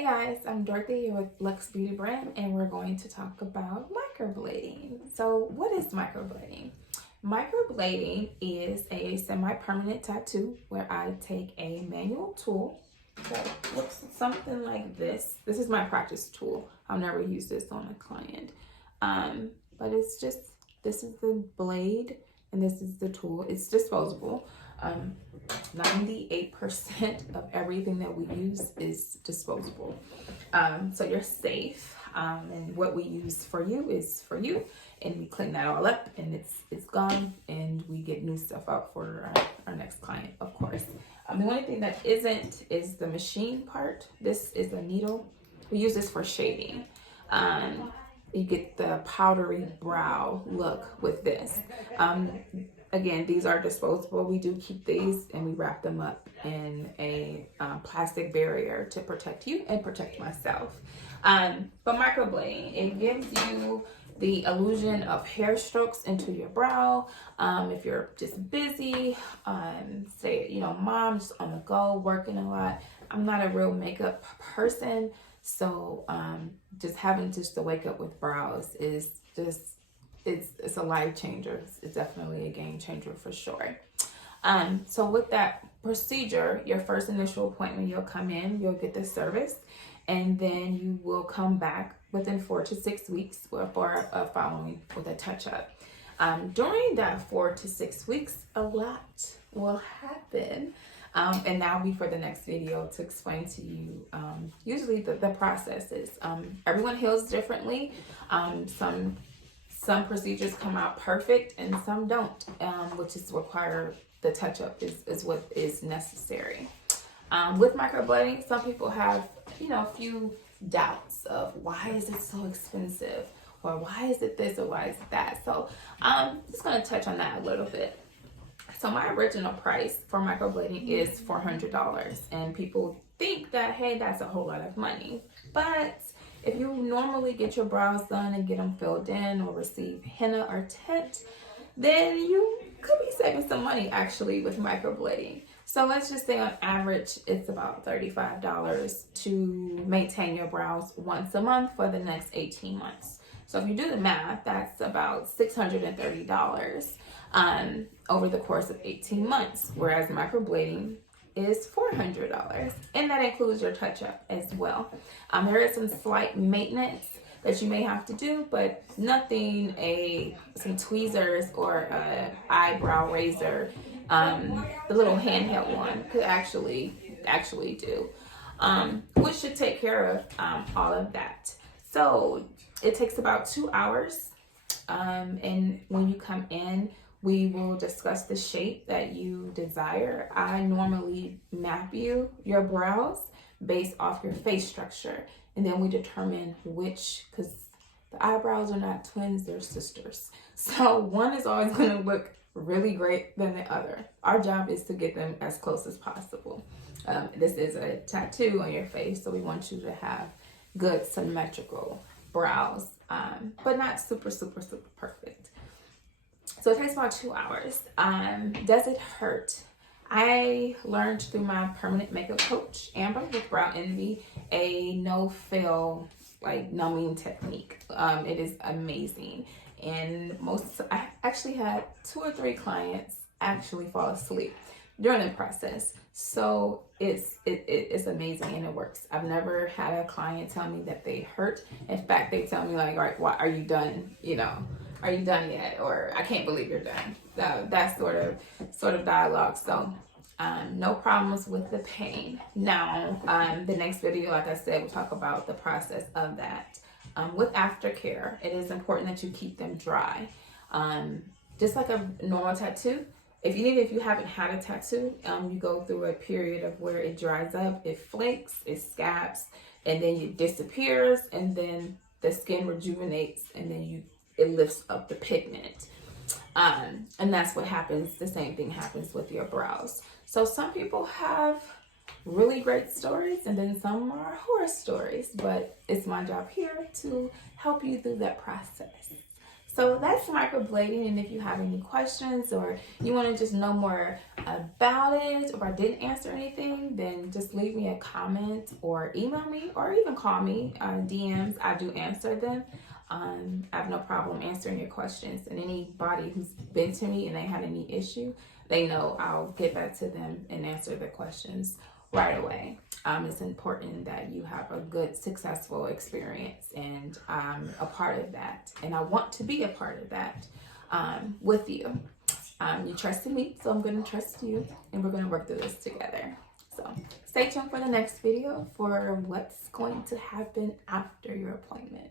Hey guys, I'm Dorothy here with Lux Beauty Brand, and we're going to talk about microblading. So what is microblading? Microblading is a semi-permanent tattoo where I take a manual tool that looks something like this. This is my practice tool. I'll never use this on a client. But it's just, this is the blade and this is the tool. It's disposable. 98% of everything that we use is disposable. So you're safe. And what we use for you is for you. And we clean that all up and it's gone, and we get new stuff out for our next client, of course. The only thing that isn't is the machine part. This is a needle. We use this for shading. You get the powdery brow look with this. Again, these are disposable. We do keep these and we wrap them up in a plastic barrier to protect you and protect myself. But microblading, it gives you the illusion of hair strokes into your brow. If you're just busy, say, mom, just on the go, working a lot. I'm not a real makeup person, so just having to wake up with brows is just, it's a life changer. It's definitely a game changer for sure. So with that procedure, your first initial appointment, you'll come in, you'll get the service, and then you will come back within 4 to 6 weeks for a following with a touch-up. During that 4 to 6 weeks, a lot will happen. And that'll be for the next video to explain to you usually the processes. Everyone heals differently. Some procedures come out perfect and some don't, which is required. The touch-up is what is necessary. With microblading, some people have, a few doubts of why is it so expensive, or why is it this, or why is it that. So I'm just going to touch on that a little bit. So my original price for microblading is $400, and people think that, hey, that's a whole lot of money. But if you normally get your brows done and get them filled in or receive henna or tint, then you could be saving some money actually with microblading. So let's just say on average, it's about $35 to maintain your brows once a month for the next 18 months. So if you do the math, that's about $630 over the course of 18 months, whereas microblading is $400, and that includes your touch-up as well. There is some slight maintenance that you may have to do, but nothing some tweezers or an eyebrow razor, the little handheld one, could actually do, which should take care of all of that. So it takes about 2 hours, and when you come in, we will discuss the shape that you desire. I normally map your brows based off your face structure, and then we determine which, because the eyebrows are not twins, they're sisters. So one is always going to look really great than the other. Our job is to get them as close as possible. This is a tattoo on your face, so we want you to have good symmetrical brows, but not super, super, super perfect. So it takes about 2 hours. Does it hurt? I learned through my permanent makeup coach, Amber, with Brow Envy, a no-fill, numbing technique. It is amazing. And I actually had 2 or 3 clients actually fall asleep during the process. So it's amazing and it works. I've never had a client tell me that they hurt. In fact, they tell me all right, why are you done? Are you done yet? Or I can't believe you're done. That sort of dialogue. So no problems with the pain. Now, the next video, like I said, we'll talk about the process of that. With aftercare, it is important that you keep them dry. Just like a normal tattoo, if you haven't had a tattoo, you go through a period of where it dries up, it flakes, it scabs, and then it disappears, and then the skin rejuvenates, and then it lifts up the pigment. And that's what happens. The same thing happens with your brows. So some people have really great stories, and then some are horror stories, but it's my job here to help you through that process. So that's microblading, and if you have any questions or you want to just know more about it, or I didn't answer anything, then just leave me a comment or email me or even call me. DMs, I do answer them. I have no problem answering your questions, and anybody who's been to me and they had any issue, they know I'll get back to them and answer their questions right away. It's important that you have a good, successful experience, and I'm a part of that, and I want to be a part of that with you. You trusted me, so I'm going to trust you, and we're going to work through this together. So stay tuned for the next video for what's going to happen after your appointment.